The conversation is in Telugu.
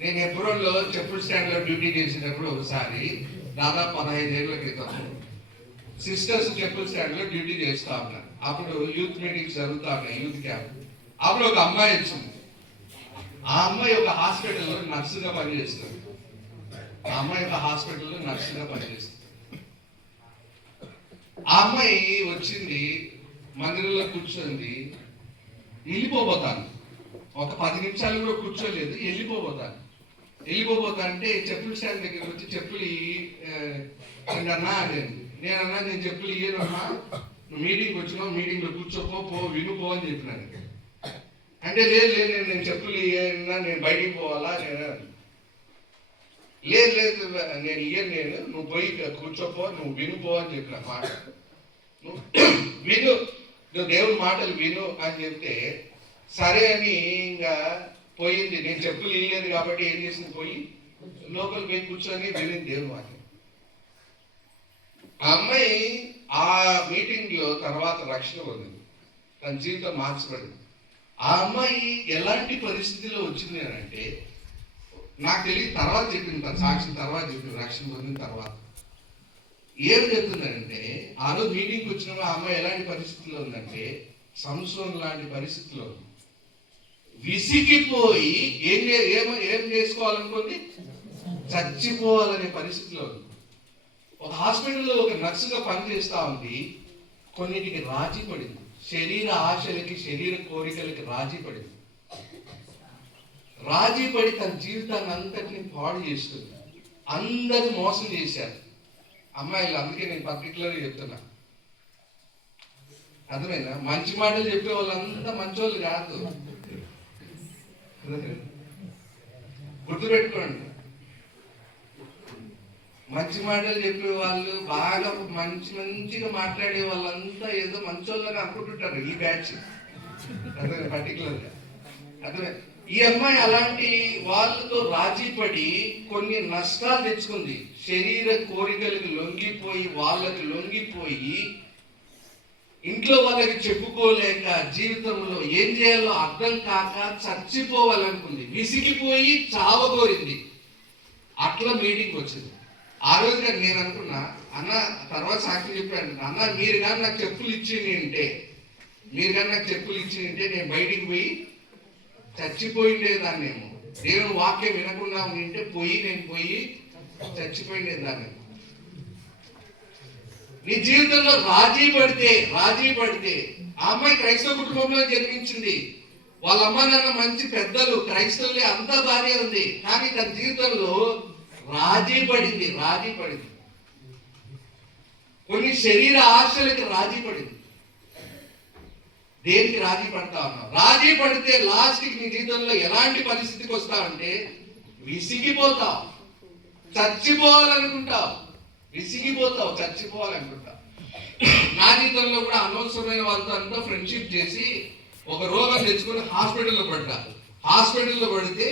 నేను ఎబ్రోన్లో చెప్పుల స్టాండ్లో డ్యూటీ చేసినప్పుడు ఒకసారి దాదాపు 15 ఏళ్ల క్రితం సిస్టర్స్ చెప్పుల స్టాండ్లో డ్యూటీ చేస్తా ఉన్నారు. అప్పుడు యూత్ మీటింగ్స్ జరుగుతా ఉన్నాయి, యూత్ క్యాంప్. అప్పుడు ఒక అమ్మాయి వచ్చింది. ఆ అమ్మాయి ఒక హాస్పిటల్లో నర్సుగా పనిచేస్తుంది. ఆ అమ్మాయి ఒక హాస్పిటల్లో నర్సుగా పనిచేస్తుంది. ఆ అమ్మాయి వచ్చింది, మందిరంలో కూర్చొని వెళ్ళిపోతాను, ఒక 10 నిమిషాలు కూడా కూర్చోలేదు, వెళ్ళిపోతాను అంటే చెప్పుల స్టాండ్ దగ్గరికి వచ్చి చెప్పులు అన్నా అదేంటి. నేనన్నా నేను చెప్పులు ఇయ్యనమ్మా, నువ్వు మీటింగ్కి వచ్చినావు, మీటింగ్లో కూర్చోపో, పో వినుపో అని చెప్పినాను. అంటే లేదు నేను చెప్పులు ఇయ్యన్నా, నేను బయటికి పోవాలా, లేదు నేను ఇయ్యను, నువ్వు పోయి కూర్చోపో, నువ్వు వినుపో అని చెప్పిన మాట. నువ్వు విను, నువ్వు దేవుని మాటలు విను అని చెప్తే సరే అని ఇంకా పోయింది. నేను చెప్పులు ఇయ్యలేదు కాబట్టి ఏం చేసింది, పోయి లోపల పోయి కూర్చొని వినింది దేవుని మాట. ఆ అమ్మాయి ఆ మీటింగ్ లో తర్వాత రక్షణ పొందింది, తన జీవితం మార్చబడింది. ఆ అమ్మాయి ఎలాంటి పరిస్థితిలో వచ్చింది అని అంటే, నాకు తెలియదు, తర్వాత చెప్పింది, తన సాక్షి తర్వాత చెప్పింది, రక్షణ పొందిన తర్వాత ఏం చెప్తుందంటే, ఆ రోజు మీటింగ్కి వచ్చినప్పుడు ఆ అమ్మాయి ఎలాంటి పరిస్థితిలో ఉందంటే, సంసోన్ లాంటి పరిస్థితిలో ఉంది. విసిగిపోయి ఏం చేసుకోవాలనుకోండి, చచ్చిపోవాలనే పరిస్థితిలో ఉంది. ఒక హాస్పిటల్లో ఒక నర్సుగా పనిచేస్తా ఉంది. కొన్నిటికి రాజీ పడింది, శరీర ఆశలకి, శరీర కోరికలకి రాజీ పడింది. రాజీ పడి తన జీవితాన్ని అంతటిని పాడు చేస్తుంది. అందరూ మోసం చేశారు అమ్మాయిలు. అందుకే నేను పర్టికులర్గా చెప్తున్నా, అర్థమైనా? మంచి మాటలు చెప్పే వాళ్ళంతా మంచోళ్ళు కాదు, గుర్తుపెట్టుకోండి. మంచి మాటలు చెప్పే వాళ్ళు, బాగా మంచిగా మాట్లాడే వాళ్ళంతా ఏదో మంచోళ్ళని అనుకుంటుంటారు ఈ బ్యాచ్, అదే పర్టికులర్గా. అదే ఈ అమ్మాయి అలాంటి వాళ్ళతో రాజీ పడి కొన్ని నష్టాలు తెచ్చుకుంది. శరీర కోరికలకు లొంగిపోయి, వాళ్ళకి లొంగిపోయి, ఇంట్లో వాళ్ళకి చెప్పుకోలేక, జీవితంలో ఏం చేయాలో అర్థం కాక చచ్చిపోవాలనుకుంది. విసిగిపోయి చావగోరింది. అట్లా మీటింగ్ వచ్చింది. ఆ రోజు కానీ నేను అనుకున్నా, అన్న తర్వాత సాక్షి చెప్పాను, అన్న మీరు కానీ నాకు చెప్పులు ఇచ్చింది అంటే నేను బయటికి పోయి చచ్చిపోయిండేదాన్నేమో. దేవుని వాక్యం వినకుండా ఉంటే నేను పోయి చచ్చిపోయిండేదాన్ని. నీ జీవితంలో రాజీ పడితే ఆ అమ్మాయి క్రైస్తవ కుటుంబంలో జన్మించింది. వాళ్ళ అమ్మ నాన్న మంచి పెద్దలు, క్రైస్తవులే, అంతా బాగానే ఉంది. కానీ తన జీవితంలో రాజీ పడింది. కొన్ని శరీర ఆశలకి రాజీ పడింది. దేనికి రాజీ పడతా ఉన్నావు? రాజీ పడితే లాస్ట్కి నీ జీవితంలో ఎలాంటి పరిస్థితికి వస్తావంటే, విసిగిపోతావు, చచ్చిపోవాలనుకుంటావు. నా జీవితంలో కూడా అనవసరమైన వాళ్ళతో అంతా ఫ్రెండ్షిప్ చేసి ఒక రోగం తెచ్చుకొని హాస్పిటల్లో పడితే